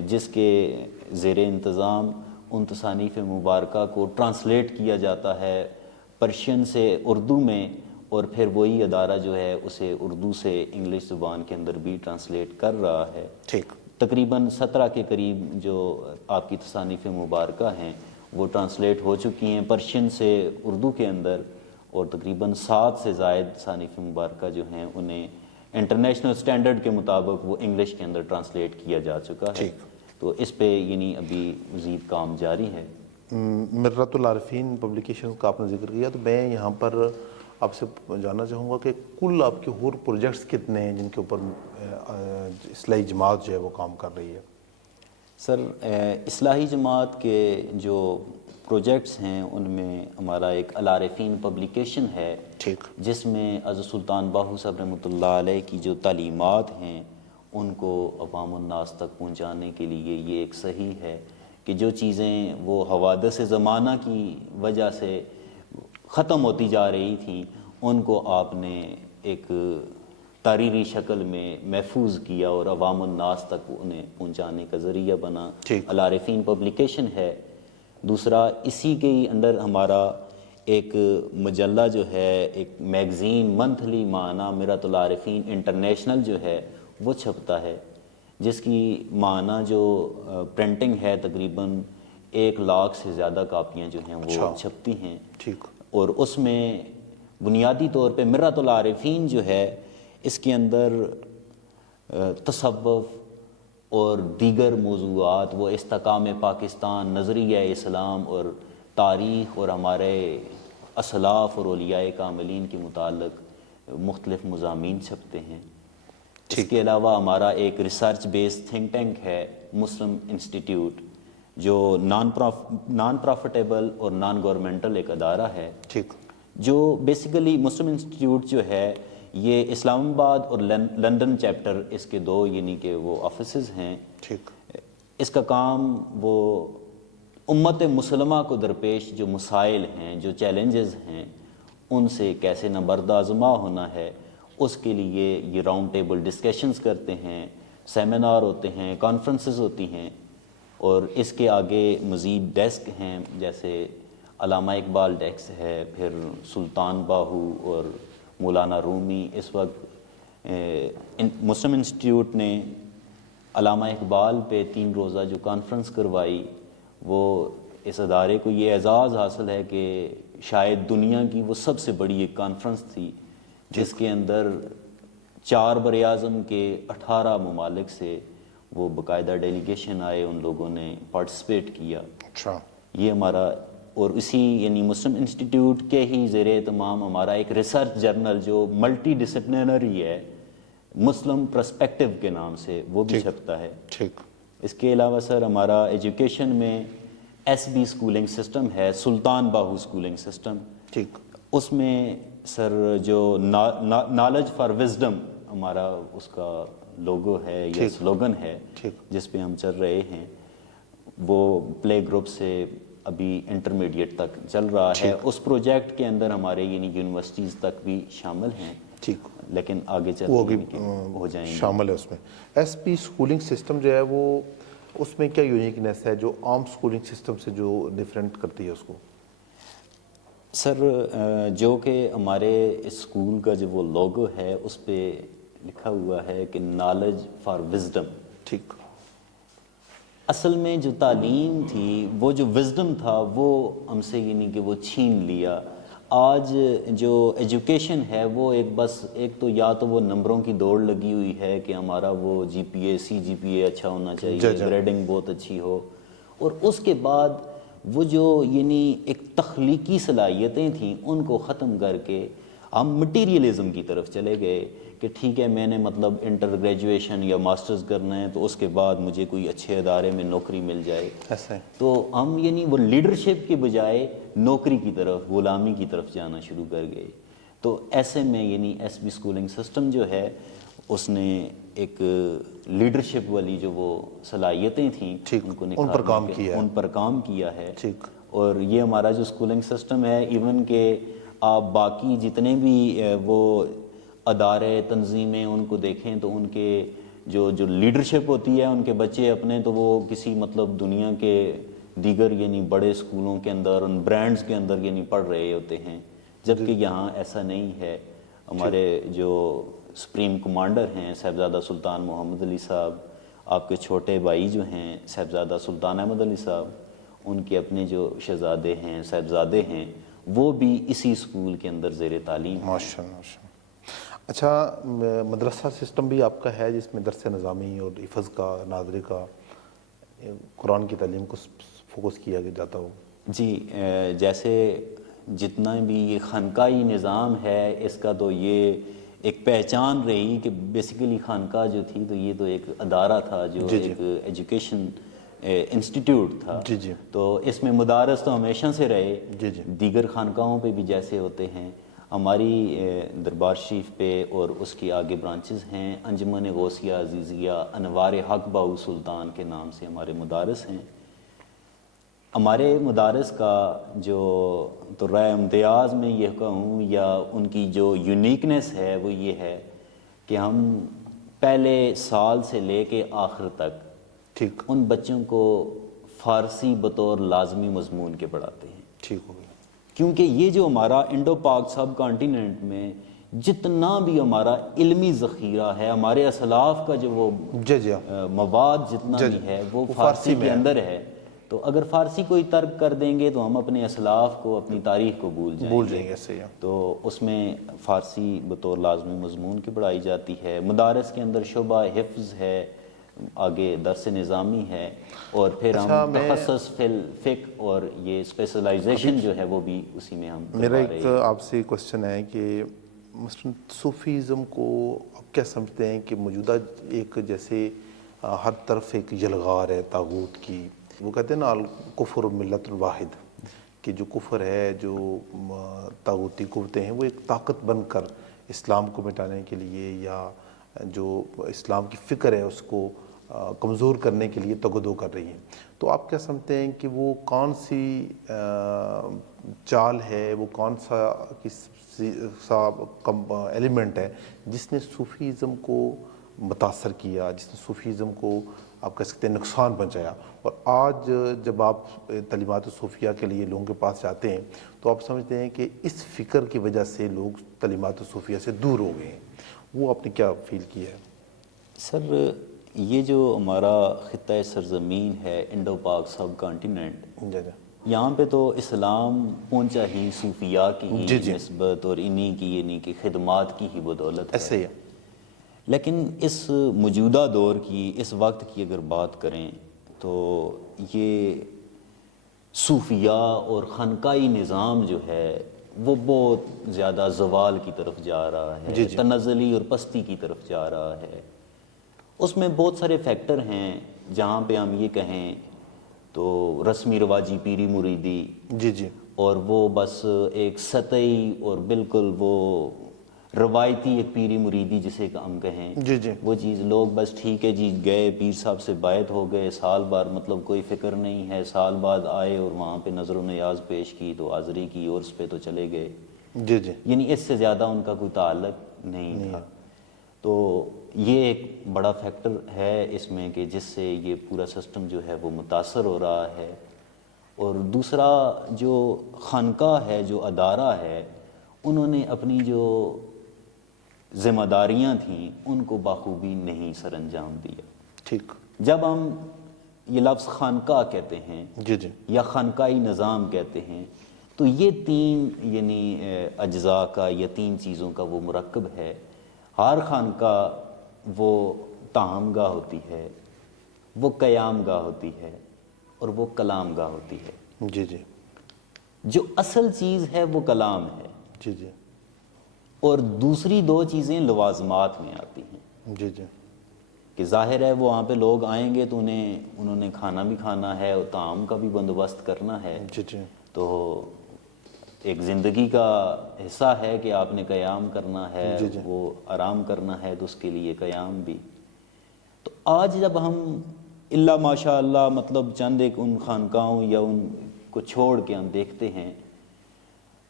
جس کے زیر انتظام ان تصانیف مبارکہ کو ٹرانسلیٹ کیا جاتا ہے پرشین سے اردو میں، اور پھر وہی ادارہ جو ہے اسے اردو سے انگلش زبان کے اندر بھی ٹرانسلیٹ کر رہا ہے۔ ٹھیک، تقریباً 17 کے قریب جو آپ کی تصانیف مبارکہ ہیں وہ ٹرانسلیٹ ہو چکی ہیں پرشین سے اردو کے اندر، اور تقریباً 7 سے زائد تصانیف مبارکہ جو ہیں انہیں انٹرنیشنل سٹینڈرڈ کے مطابق وہ انگلش کے اندر ٹرانسلیٹ کیا جا چکا ہے۔ ٹھیک، تو اس پہ یعنی ابھی مزید کام جاری ہے۔ مررۃ العارفین پبلیکیشنز کا آپ نے ذکر کیا، تو میں یہاں پر آپ سے جاننا چاہوں گا کہ کل آپ کے اور پروجیکٹس کتنے ہیں جن کے اوپر اصلاحی جماعت جو ہے وہ کام کر رہی ہے؟ سر اصلاحی جماعت کے جو پروجیکٹس ہیں ان میں ہمارا ایک العارفین پبلیکیشن ہے، ٹھیک، جس میں حضرت سلطان باہو صاحب رحمۃ اللہ علیہ کی جو تعلیمات ہیں ان کو عوام الناس تک پہنچانے کے لیے یہ ایک صحیح ہے کہ جو چیزیں وہ حوادث زمانہ کی وجہ سے ختم ہوتی جا رہی تھیں ان کو آپ نے ایک تحریری شکل میں محفوظ کیا اور عوام الناس تک انہیں پہنچانے کا ذریعہ بنا، ٹھیک، العارفین پبلیکیشن ہے۔ دوسرا اسی کے ہی اندر ہمارا ایک مجلہ جو ہے، ایک میگزین منتھلی ماہانہ مررۃ العارفین انٹرنیشنل جو ہے وہ چھپتا ہے، جس کی ماہانہ جو پرنٹنگ ہے تقریباً 1,00,000 سے زیادہ کاپیاں جو ہیں وہ چھپتی ہیں، ٹھیک، اور اس میں بنیادی طور پہ مررۃ العارفین جو ہے اس کے اندر تصوف اور دیگر موضوعات، وہ استحکام پاکستان، نظریہ اسلام اور تاریخ اور ہمارے اسلاف اور اولیاء کاملین کے متعلق مختلف مضامین چھپتے ہیں۔ اس کے علاوہ ہمارا ایک ریسرچ بیس تھنک ٹینک ہے مسلم انسٹیٹیوٹ، جو نان پروفیٹیبل اور نان گورنمنٹل ایک ادارہ ہے، ٹھیک، جو بیسیکلی مسلم انسٹیٹیوٹ جو ہے یہ اسلام آباد اور لندن چیپٹر اس کے دو یعنی کہ وہ آفیسز ہیں۔ ٹھیک، اس کا کام وہ امت مسلمہ کو درپیش جو مسائل ہیں، جو چیلنجز ہیں، ان سے کیسے نبرد آزما ہونا ہے، اس کے لیے یہ راؤنڈ ٹیبل ڈسکشنز کرتے ہیں، سیمینار ہوتے ہیں، کانفرنسز ہوتی ہیں، اور اس کے آگے مزید ڈیسک ہیں، جیسے علامہ اقبال ڈیسک ہے، پھر سلطان باہو اور مولانا رومی۔ اس وقت مسلم انسٹیٹیوٹ نے علامہ اقبال پہ 3 روزہ جو کانفرنس کروائی، وہ اس ادارے کو یہ اعزاز حاصل ہے کہ شاید دنیا کی وہ سب سے بڑی ایک کانفرنس تھی جس کے اندر 4 براعظم کے 18 ممالک سے وہ باقاعدہ ڈیلیگیشن آئے، ان لوگوں نے پارٹیسپیٹ کیا۔ اچھا، یہ ہمارا، اور اسی یعنی مسلم انسٹیٹیوٹ کے ہی زیر اہتمام ہمارا ایک ریسرچ جرنل جو ملٹی ڈسپلنری ہے، مسلم پرسپیکٹو کے نام سے، وہ بھی چھپتا ہے۔ ٹھیک، اس کے علاوہ سر ہمارا ایجوکیشن میں ایس بی اسکولنگ سسٹم ہے، سلطان باہو اسکولنگ سسٹم۔ ٹھیک، اس میں سر جو نالج فار وزڈم ہمارا اس کا لوگو ہے یا سلوگن ہے جس پہ ہم چل رہے ہیں، وہ پلے گروپ سے ابھی انٹرمیڈیٹ تک چل رہا ہے۔ اس پروجیکٹ کے اندر ہمارے یعنی یونیورسٹیز تک بھی شامل ہیں، ٹھیک، لیکن آگے چل وہ کے بھی ہو جائیں گے۔ شامل ہے اس میں۔ ایس پی اسکولنگ سسٹم جو ہے وہ اس میں کیا یونیکنیس ہے جو عام اسکولنگ سسٹم سے جو ڈیفرنٹ کرتی ہے اس کو؟ سر جو کہ ہمارے اسکول کا جو وہ لوگو ہے اس پہ لکھا ہوا ہے کہ نالج فار وزڈم۔ ٹھیک، اصل میں جو تعلیم تھی، وہ جو وزڈم تھا وہ ہم سے یعنی کہ وہ چھین لیا۔ آج جو ایجوکیشن ہے وہ ایک تو یا تو وہ نمبروں کی دوڑ لگی ہوئی ہے کہ ہمارا وہ جی پی اے سی جی پی اے اچھا ہونا چاہیے، گریڈنگ بہت اچھی ہو، اور اس کے بعد وہ جو یعنی ایک تخلیقی صلاحیتیں تھیں ان کو ختم کر کے ہم مٹیریلزم کی طرف چلے گئے کہ ٹھیک ہے میں نے مطلب انٹر گریجویشن یا ماسٹرز کرنا ہے تو اس کے بعد مجھے کوئی اچھے ادارے میں نوکری مل جائے۔ ایسے تو ہم یعنی وہ لیڈرشپ کے بجائے نوکری کی طرف، غلامی کی طرف جانا شروع کر گئے۔ تو ایسے میں یعنی ایس بی اسکولنگ سسٹم جو ہے اس نے ایک لیڈرشپ والی جو وہ صلاحیتیں تھیں ان کو ان پر کام کیا ہے، ان پر کام کیا ہے۔ ٹھیک، اور یہ ہمارا جو اسکولنگ سسٹم ہے، ایون کہ آپ باقی جتنے بھی وہ ادارے تنظیمیں ان کو دیکھیں تو ان کے جو لیڈرشپ ہوتی ہے ان کے بچے اپنے تو وہ کسی مطلب دنیا کے دیگر یعنی بڑے اسکولوں کے اندر، ان برانڈز کے اندر یعنی پڑھ رہے ہوتے ہیں، جبکہ یہاں ایسا نہیں ہے۔ ہمارے جو سپریم کمانڈر ہیں صاحبزادہ سلطان محمد علی صاحب، آپ کے چھوٹے بھائی جو ہیں صاحبزادہ سلطان احمد علی صاحب، ان کے اپنے جو شہزادے ہیں، صاحبزادے ہیں، وہ بھی اسی اسکول کے اندر زیر تعلیم ہیں۔ ماشاء اللہ۔ اچھا، مدرسہ سسٹم بھی آپ کا ہے جس میں درس نظامی اور حفظ کا، ناظرے کا، قرآن کی تعلیم کو فوکس کیا جاتا ہو؟ جی جیسے جتنا بھی یہ خانقاہی نظام ہے اس کا تو یہ ایک پہچان رہی کہ بیسیکلی خانقاہ جو تھی تو یہ تو ایک ادارہ تھا جو ایک ایجوکیشن انسٹیٹیوٹ تھا. جی جی تو اس میں مدارس تو ہمیشہ سے رہے. جی جی دیگر خانقاہوں پہ بھی جیسے ہوتے ہیں ہماری دربار شریف پہ اور اس کی آگے برانچز ہیں. انجمن غوثیہ عزیزیہ انوار حق باؤ سلطان کے نام سے ہمارے مدارس ہیں. ہمارے مدارس کا جو تو رائے امتیاز میں یہ کہوں یا ان کی جو یونیکنیس ہے وہ یہ ہے کہ ہم پہلے سال سے لے کے آخر تک ٹھیک ان بچوں کو فارسی بطور لازمی مضمون کے پڑھاتے ہیں. ٹھیک ہو گیا. کیونکہ یہ جو ہمارا انڈو پاک سب کانٹیننٹ میں جتنا بھی ہمارا علمی ذخیرہ ہے ہمارے اسلاف کا جو وہ جی جی مواد جتنا بھی ہے وہ فارسی کے اندر ہے. تو اگر فارسی کوئی ترک کر دیں گے تو ہم اپنے اسلاف کو اپنی تاریخ کو بھول جائیں گے. ایسے ہی تو اس میں فارسی بطور لازمی مضمون کی پڑھائی جاتی ہے. مدارس کے اندر شعبہ حفظ ہے, آگے درس نظامی ہے, اور پھر ہم تخصص فقہ اور یہ اسپیشلائزیشن جو ہے وہ بھی اسی میں ہم میرا ایک آپ سے کوشچن ہے کہ مثلاً صوفیزم کو آپ کیا سمجھتے ہیں کہ موجودہ ایک جیسے ہر طرف ایک یلغار ہے طاغوت کی, وہ کہتے ہیں نا الکفر ملت الواحد, کہ جو کفر ہے جو طاغوتی قوتیں ہیں وہ ایک طاقت بن کر اسلام کو مٹانے کے لیے یا جو اسلام کی فکر ہے اس کو کمزور کرنے کے لیے تگدو کر رہی ہیں. تو آپ کیا سمجھتے ہیں کہ وہ کون سی چال ہے, وہ کون سا ایلیمنٹ ہے جس نے صوفیزم کو متاثر کیا, جس نے صوفیزم کو آپ کہہ سکتے ہیں نقصان پہنچایا؟ اور آج جب آپ تعلیمات صوفیہ کے لیے لوگوں کے پاس جاتے ہیں تو آپ سمجھتے ہیں کہ اس فکر کی وجہ سے لوگ تعلیمات صوفیہ سے دور ہو گئے ہیں, وہ آپ نے کیا فیل کیا ہے؟ سر یہ جو ہمارا خطہ سرزمین ہے انڈو پاک سب کانٹیننٹ, یہاں پہ تو اسلام پہنچا ہی صوفیاء کی ہی نسبت اور انہی کی یعنی کہ خدمات کی ہی بدولت ایسے ہی. لیکن اس موجودہ دور کی اس وقت کی اگر بات کریں تو یہ صوفیاء اور خانقاہی نظام جو ہے وہ بہت زیادہ زوال کی طرف جا رہا ہے, تنزلی اور پستی کی طرف جا رہا ہے. اس میں بہت سارے فیکٹر ہیں جہاں پہ ہم یہ کہیں تو رسمی رواجی پیری مریدی, اور وہ بس ایک سطحی اور بالکل وہ روایتی ایک پیری مریدی جسے ہم کہیں, وہ چیز لوگ بس ٹھیک ہے جی گئے پیر صاحب سے بیعت ہو گئے, سال بعد مطلب کوئی فکر نہیں ہے, سال بعد آئے اور وہاں پہ نظر و نیاز پیش کی تو حاضری کی اور اس پہ تو چلے گئے. یعنی اس سے زیادہ ان کا کوئی تعلق نہیں تھا. تو یہ ایک بڑا فیکٹر ہے اس میں کہ جس سے یہ پورا سسٹم جو ہے وہ متاثر ہو رہا ہے. اور دوسرا جو خانقاہ ہے, جو ادارہ ہے, انہوں نے اپنی جو ذمہ داریاں تھیں ان کو بخوبی نہیں سر انجام دیا. ٹھیک. جب ہم یہ لفظ خانقاہ کہتے ہیں یا خانقاہی نظام کہتے ہیں تو یہ تین یعنی اجزاء کا یا تین چیزوں کا وہ مرکب ہے. ہر خانقاہ وہ طعام گاہ ہوتی ہے, وہ قیام گاہ ہوتی ہے, اور وہ کلام گاہ ہوتی ہے. جو اصل چیز ہے وہ کلام ہے. اور دوسری دو چیزیں لوازمات میں آتی ہیں. کہ ظاہر ہے وہ وہاں پہ لوگ آئیں گے تو انہوں نے کھانا بھی کھانا ہے اور طعام کا بھی بندوبست کرنا ہے. تو ایک زندگی کا حصہ ہے کہ آپ نے قیام کرنا ہے, وہ آرام کرنا ہے, تو اس کے لیے قیام بھی. تو آج جب ہم اللہ ماشاء اللہ مطلب چند ایک ان خانقاہوں یا ان کو چھوڑ کے ہم دیکھتے ہیں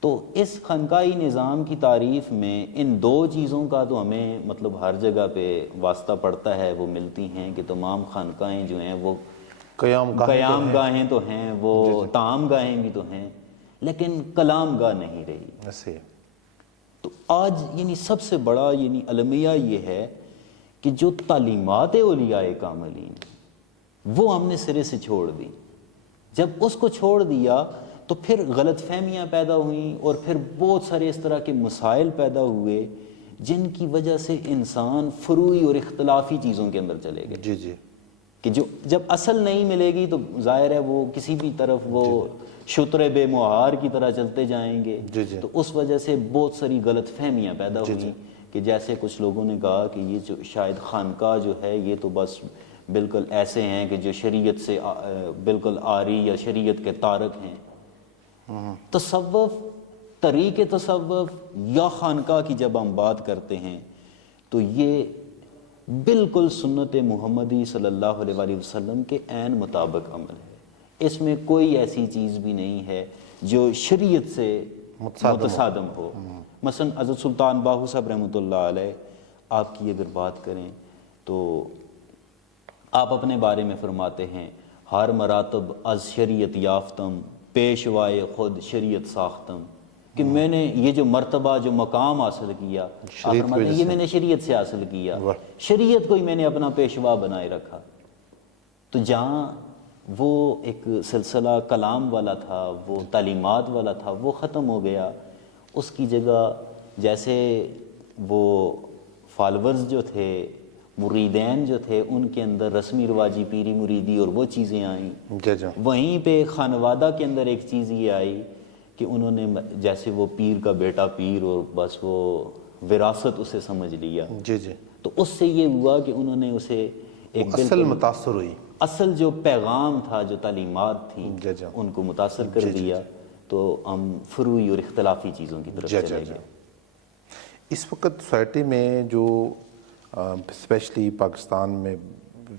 تو اس خانقاہی نظام کی تعریف میں ان دو چیزوں کا تو ہمیں مطلب ہر جگہ پہ واسطہ پڑتا ہے, وہ ملتی ہیں کہ تمام خانقاہیں جو ہیں وہ قیام گاہیں تو ہیں, وہ طعام گاہیں بھی تو ہیں, لیکن کلام گاہ نہیں رہی. تو آج یعنی سب سے بڑا یعنی المیہ یہ ہے کہ جو تعلیمات اولیاء کاملین وہ ہم نے سرے سے چھوڑ دی. جب اس کو چھوڑ دیا تو پھر غلط فہمیاں پیدا ہوئیں اور پھر بہت سارے اس طرح کے مسائل پیدا ہوئے جن کی وجہ سے انسان فروعی اور اختلافی چیزوں کے اندر چلے گئے. کہ جو جب اصل نہیں ملے گی تو ظاہر ہے وہ کسی بھی طرف وہ شتر بے مہار کی طرح چلتے جائیں گے. تو اس وجہ سے بہت ساری غلط فہمیاں پیدا ہوئیں کہ جیسے کچھ لوگوں نے کہا کہ یہ جو شاید خانقاہ جو ہے یہ تو بس بالکل ایسے ہیں کہ جو شریعت سے بالکل آری یا شریعت کے تارک ہیں. تصوف، طریق تصوف یا خانقاہ کی جب ہم بات کرتے ہیں تو یہ بالکل سنت محمدی صلی اللہ علیہ وآلہ وسلم کے عین مطابق عمل ہے. اس میں کوئی ایسی چیز بھی نہیں ہے جو شریعت سے متصادم ہو. مثلا حضرت سلطان باہو صاحب رحمۃ اللہ علیہ آپ کی اگر بات کریں تو آپ اپنے بارے میں فرماتے ہیں ہر مراتب از شریعت یافتم پیشوائے خود شریعت ساختم، کہ میں نے یہ جو مرتبہ جو مقام حاصل کیا آپ فرماتے ہیں یہ میں نے شریعت سے حاصل کیا، شریعت کو ہی میں نے اپنا پیشوا بنائے رکھا. تو جہاں وہ ایک سلسلہ کلام والا تھا، وہ تعلیمات والا تھا، وہ ختم ہو گیا. اس کی جگہ جیسے وہ فالورز جو تھے، مریدین جو تھے، ان کے اندر رسمی رواجی پیری مریدی اور وہ چیزیں آئیں. وہیں پہ خانوادہ کے اندر ایک چیز یہ آئی کہ انہوں نے جیسے وہ پیر کا بیٹا پیر اور بس وہ وراثت اسے سمجھ لیا. تو اس سے یہ ہوا کہ انہوں نے اسے ایک اصل متاثر ہوئی، اصل جو پیغام تھا، جو تعلیمات تھی ان کو متاثر کر دیا. تو ہم فروعی اور اختلافی چیزوں کی طرف چلے گئے. اس وقت سوسائٹی میں جو اسپیشلی پاکستان میں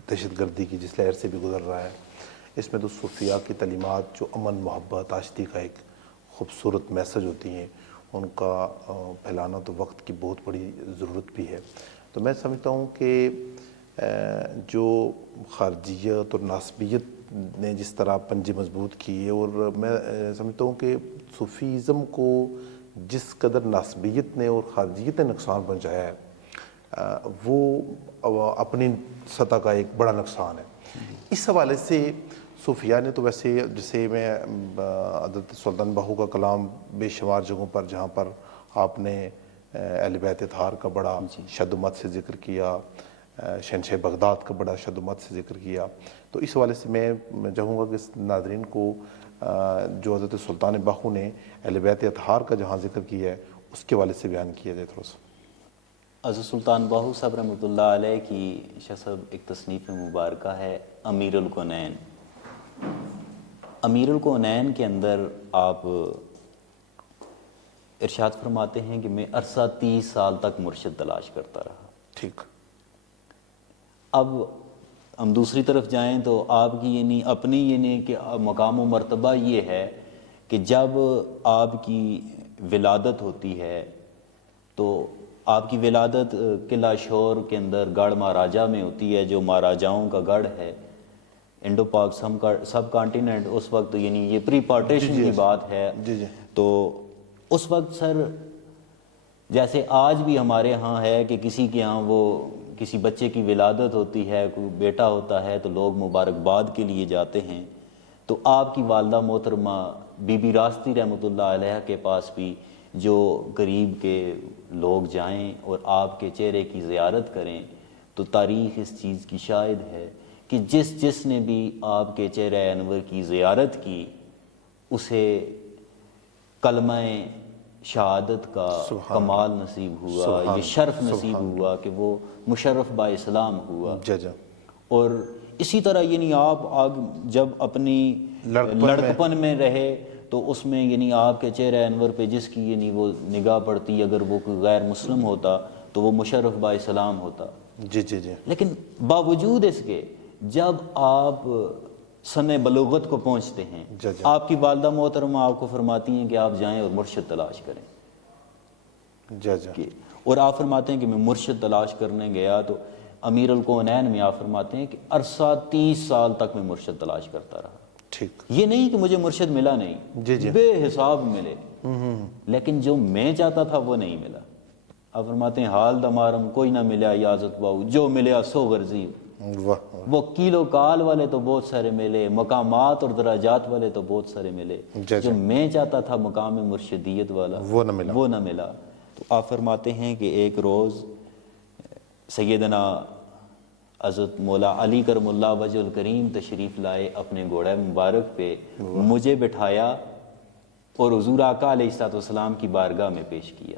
دہشت گردی کی جس لہر سے بھی گزر رہا ہے، اس میں تو صوفیاء کی تعلیمات جو امن، محبت، آشتی کا ایک خوبصورت میسج ہوتی ہیں، ان کا پھیلانا تو وقت کی بہت بڑی ضرورت بھی ہے. تو میں سمجھتا ہوں کہ جو خارجیت اور ناسبیت نے جس طرح پنجے مضبوط کیے، اور میں سمجھتا ہوں کہ صوفیزم کو جس قدر ناسبیت نے اور خارجیت نے نقصان پہنچایا ہے، وہ اپنی سطح کا ایک بڑا نقصان ہے. اس حوالے سے صوفیاء نے تو ویسے جسے میں حضرت سلطان باہو کا کلام بے شمار جگہوں پر جہاں پر آپ نے اہل بیت اطہار کا بڑا شد و مت سے ذکر کیا، شہنشاہ بغداد کا بڑا شد و مت سے ذکر کیا، تو اس حوالے سے میں چاہوں گا کہ ناظرین کو جو حضرت سلطان باہو نے اہل بیت اطہار کا جہاں ذکر کیا ہے اس کے حوالے سے بیان کیا جائے تھوڑا سا. حضرت سلطان باہو صاحب رحمۃ اللہ علیہ کی شاہ صاحب ایک تصنیف مبارکہ ہے امیر الکونین. امیر الکونین کے اندر آپ ارشاد فرماتے ہیں کہ میں عرصہ 30 سال تک مرشد تلاش کرتا رہا. ٹھیک. اب ہم دوسری طرف جائیں تو آپ کی یعنی اپنی یعنی کہ مقام و مرتبہ یہ ہے کہ جب آپ کی ولادت ہوتی ہے تو آپ کی ولادت قلعہ شور کے اندر گڑھ مہاراجہ میں ہوتی ہے، جو مہاراجاؤں کا گڑھ ہے. انڈو پاک سب کانٹیننٹ اس وقت یعنی یہ پری پارٹیشن کی بات ہے. تو اس وقت سر جیسے آج بھی ہمارے ہاں ہے کہ کسی کے ہاں وہ کسی بچے کی ولادت ہوتی ہے، کوئی بیٹا ہوتا ہے تو لوگ مبارکباد کے لیے جاتے ہیں. تو آپ کی والدہ محترمہ بی بی راستی رحمۃ اللہ علیہ کے پاس بھی جو قریب کے لوگ جائیں اور آپ کے چہرے کی زیارت کریں تو تاریخ اس چیز کی شاہد ہے کہ جس نے بھی آپ کے چہرہ انور کی زیارت کی اسے کلمہ شہادت کا کمال نصیب ہوا، یہ شرف نصیب ہوا کہ وہ مشرف با اسلام ہوا. اور اسی طرح یعنی آپ جب اپنی لڑکپن میں رہے تو اس میں یعنی آپ کے چہرہ انور پہ جس کی یعنی وہ نگاہ پڑتی، اگر وہ کوئی غیر مسلم ہوتا تو وہ مشرف با اسلام ہوتا. لیکن باوجود اس کے جب آپ سن بلوغت کو پہنچتے ہیں، آپ کی والدہ محترمہ آپ کو فرماتی ہیں کہ آپ جائیں اور مرشد تلاش کریں. اور آپ فرماتے ہیں کہ میں مرشد تلاش کرنے گیا تو امیر الکونین میں آپ فرماتے ہیں کہ عرصہ 30 سال تک میں مرشد تلاش کرتا رہا. یہ نہیں کہ مجھے مرشد ملا نہیں، بے حساب ملے، لیکن جو میں چاہتا تھا وہ نہیں ملا. آپ فرماتے ہیں حال دمارم کوئی نہ ملا یا حضرت باؤ، جو ملیا سو غرضی. وہ کیلو کال والے تو بہت سارے ملے، مقامات اور درجات والے تو بہت سارے ملے، جو میں چاہتا تھا مقام مرشدیت والا وہ نہ ملا. تو آپ فرماتے ہیں کہ ایک روز سیدنا حضرت مولا علی کرم اللہ وجہ الکریم تشریف لائے، اپنے گھوڑے مبارک پہ مجھے بٹھایا اور حضور آقا علیہ الصلوۃ والسلام کی بارگاہ میں پیش کیا،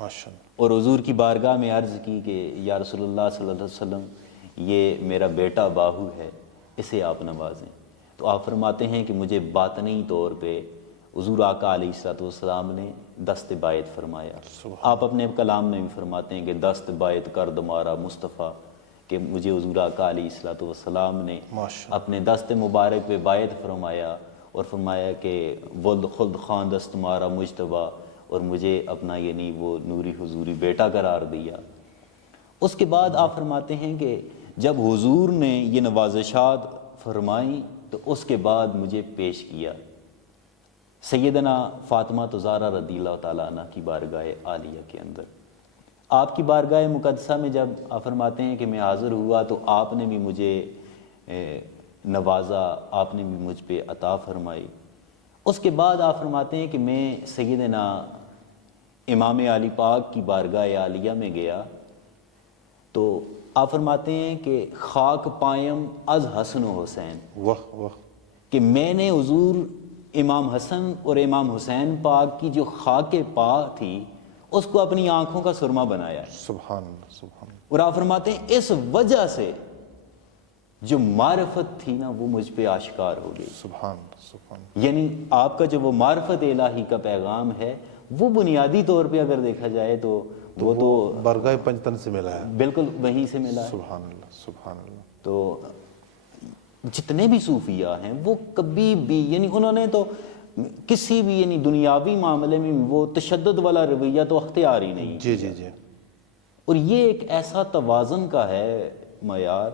ماشاءاللہ، اور حضور کی بارگاہ میں عرض کی کہ یا رسول اللہ صلی اللہ علیہ وسلم، یہ میرا بیٹا باہو ہے، اسے آپ نوازیں۔ تو آپ فرماتے ہیں کہ مجھے باطنی طور پہ حضور آقا علیہ الصلوۃ والسلام نے دست بایت فرمایا۔ آپ اپنے کلام میں بھی فرماتے ہیں کہ دست بایت کر دمارا مصطفیٰ، کہ مجھے حضور آقا علیہ الصلوۃ والسلام نے ماشاءاللہ، اپنے دست مبارک پہ بایت فرمایا اور فرمایا کہ ولد خلد خان دست تمہارا مجتبیٰ، اور مجھے اپنا یعنی وہ نوری حضوری بیٹا قرار دیا۔ اس کے بعد آپ فرماتے ہیں کہ جب حضور نے یہ نوازشات فرمائیں تو اس کے بعد مجھے پیش کیا سیدنا فاطمہ زہرا رضی اللہ تعالیٰ عنہ کی بارگاہ عالیہ کے اندر۔ آپ کی بارگاہ مقدسہ میں جب آپ فرماتے ہیں کہ میں حاضر ہوا تو آپ نے بھی مجھے نوازا، آپ نے بھی مجھ پہ عطا فرمائی۔ اس کے بعد آپ فرماتے ہیں کہ میں سیدنا امام علی پاک کی بارگاہ عالیہ میں گیا تو آپ فرماتے ہیں کہ خاک پائم از حسن و حسین، واہ واہ، کہ میں نے حضور امام حسن اور امام حسین پاک کی جو خاک پا تھی اس کو اپنی آنکھوں کا سرما بنایا ہے۔ سبحان اللہ، سبحان اللہ، اور آپ فرماتے ہیں اس وجہ سے جو معرفت تھی نا وہ مجھ پہ آشکار ہو گئی۔ سبحان اللہ، سبحان اللہ، یعنی آپ کا جو وہ معرفت الہی کا پیغام ہے وہ بنیادی طور پہ اگر دیکھا جائے تو وہ تو برگاہ پنجتن سے ملا ہے۔ بالکل وہیں سے ملا ہے۔ سبحان اللہ، سبحان اللہ، تو جتنے بھی صوفیاء ہیں وہ کبھی بھی یعنی انہوں نے تو کسی بھی یعنی دنیاوی معاملے میں وہ تشدد والا رویہ تو اختیار ہی نہیں۔ جی جی جی، اور یہ ایک ایسا توازن کا ہے معیار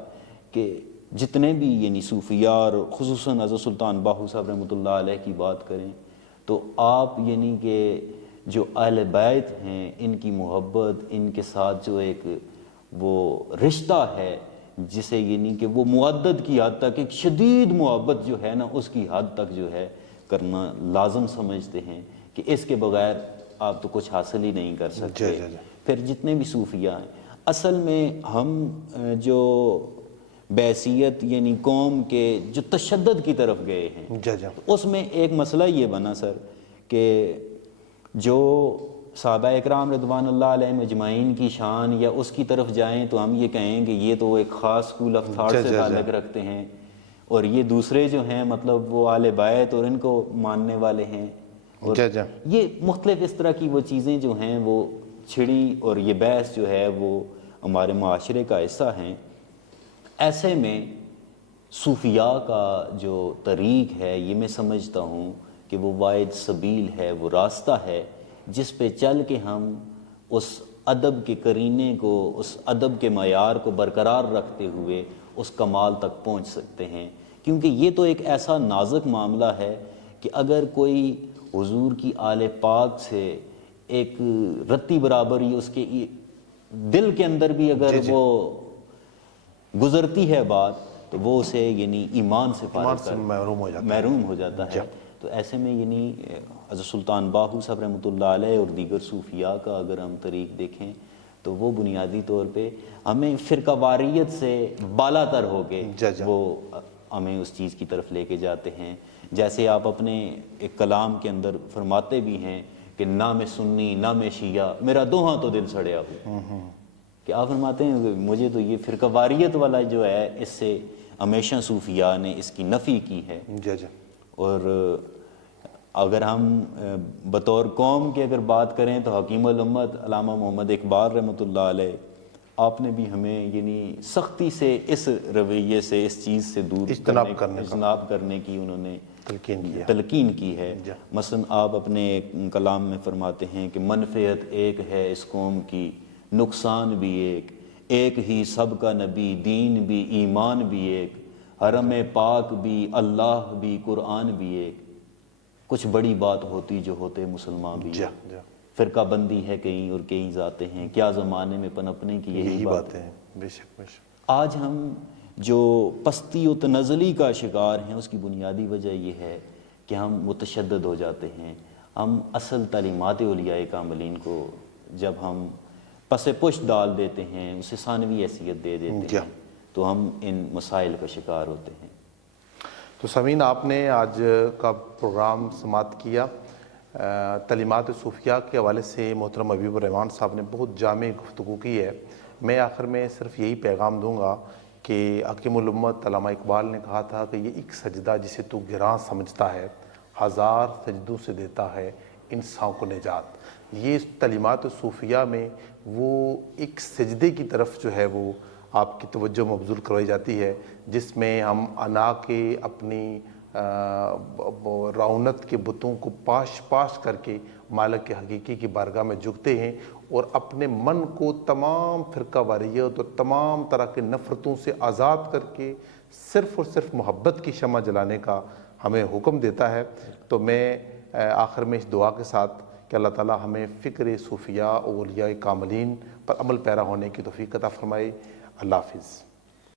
کہ جتنے بھی یعنی صوفیاء اور خصوصاً حضرت سلطان باہو صاحب رحمۃ اللہ علیہ کی بات کریں تو آپ یعنی کہ جو اہل بیت ہیں ان کی محبت، ان کے ساتھ جو ایک وہ رشتہ ہے جسے یعنی کہ وہ معدد کی حد تک ایک شدید محبت جو ہے نا اس کی حد تک جو ہے کرنا لازم سمجھتے ہیں کہ اس کے بغیر آپ تو کچھ حاصل ہی نہیں کر سکتے۔ جی جی جی، پھر جتنے بھی صوفیاء ہیں اصل میں ہم جو بحیثیت یعنی قوم کے جو تشدد کی طرف گئے ہیں جی جی، اس میں ایک مسئلہ یہ بنا سر کہ جو صحابہ اکرام رضوان اللہ علیہ مجمعین کی شان یا اس کی طرف جائیں تو ہم یہ کہیں کہ یہ تو ایک خاص اسکول آف تھاٹ سے تعلق رکھتے ہیں، اور یہ دوسرے جو ہیں مطلب وہ اہل بیت اور ان کو ماننے والے ہیں، اور جی جی، یہ مختلف اس طرح کی وہ چیزیں جو ہیں وہ چھڑی، اور یہ بحث جو ہے وہ ہمارے معاشرے کا حصہ ہیں۔ ایسے میں صوفیاء کا جو طریق ہے یہ میں سمجھتا ہوں کہ وہ واحد سبیل ہے، وہ راستہ ہے جس پہ چل کے ہم اس ادب کے قرینے کو، اس ادب کے معیار کو برقرار رکھتے ہوئے اس کمال تک پہنچ سکتے ہیں، کیونکہ یہ تو ایک ایسا نازک معاملہ ہے کہ اگر کوئی حضور کی آل پاک سے ایک رتی برابری اس کے دل کے اندر بھی اگر وہ گزرتی ہے بات تو وہ اسے یعنی ایمان سے محروم ہو جاتا ہے۔ تو ایسے میں یعنی حضرت سلطان باہو صاحب رحمۃ اللہ علیہ اور دیگر صوفیاء کا اگر ہم طریق دیکھیں تو وہ بنیادی طور پہ ہمیں فرقہ واریت سے بالا تر ہو کے وہ ہمیں اس چیز کی طرف لے کے جاتے ہیں۔ جیسے آپ اپنے ایک کلام کے اندر فرماتے بھی ہیں کہ نہ میں سنی نہ میں شیعہ، میرا دوہاں تو دل سڑیا ہو، کہ آپ فرماتے ہیں کہ مجھے تو یہ فرقہ واریت والا جو ہے اس سے ہمیشہ صوفیاء نے اس کی نفی کی ہے۔ اور اگر ہم بطور قوم کے اگر بات کریں تو حکیم الامت علامہ محمد اقبال رحمۃ اللہ علیہ آپ نے بھی ہمیں یعنی سختی سے اس رویے سے اس چیز سے دور اجتناب کرنے کی انہوں نے تلقین کی ہے۔ مثلا آپ اپنے کلام میں فرماتے ہیں کہ منفعت ایک ہے اس قوم کی، نقصان بھی ایک ہی سب کا نبی، دین بھی ایمان بھی ایک، حرم پاک بھی اللہ بھی قرآن بھی ایک، کچھ بڑی بات ہوتی جو ہوتے مسلمان بھی فرقہ بندی ہے کہیں اور کہیں ذاتے ہیں، کیا زمانے میں پنپنے کی یہی بات ہے۔ بے شک بے شک۔ آج ہم جو پستی و تنزلی کا شکار ہیں اس کی بنیادی وجہ یہ ہے کہ ہم متشدد ہو جاتے ہیں۔ ہم اصل تعلیمات اولیاء کاملین کو جب ہم پس پشت ڈال دیتے ہیں، اسے ثانوی حیثیت دے دیتے جی ہیں، تو ہم ان مسائل کا شکار ہوتے ہیں۔ تو سامعین، آپ نے آج کا پروگرام سماعت کیا۔ تعلیمات صوفیہ کے حوالے سے محترم حبیب الرحمان صاحب نے بہت جامع گفتگو کی ہے۔ میں آخر میں صرف یہی پیغام دوں گا کہ حکیم الامت علامہ اقبال نے کہا تھا کہ یہ ایک سجدہ جسے تو گراں سمجھتا ہے، ہزار سجدوں سے دیتا ہے انسان کو نجات۔ یہ تعلیمات صوفیہ میں وہ ایک سجدے کی طرف جو ہے وہ آپ کی توجہ مبذول کروائی جاتی ہے، جس میں ہم انا کے اپنی رعونت کے بتوں کو پاش پاش کر کے مالک حقیقی کی بارگاہ میں جھکتے ہیں، اور اپنے من کو تمام فرقہ واریت اور تمام طرح کے نفرتوں سے آزاد کر کے صرف اور صرف محبت کی شمع جلانے کا ہمیں حکم دیتا ہے۔ تو میں آخر میں اس دعا کے ساتھ کہ اللہ تعالیٰ ہمیں فکر صوفیاء اولیاء کاملین پر عمل پیرا ہونے کی توفیق عطا فرمائے۔ اللہ حافظ۔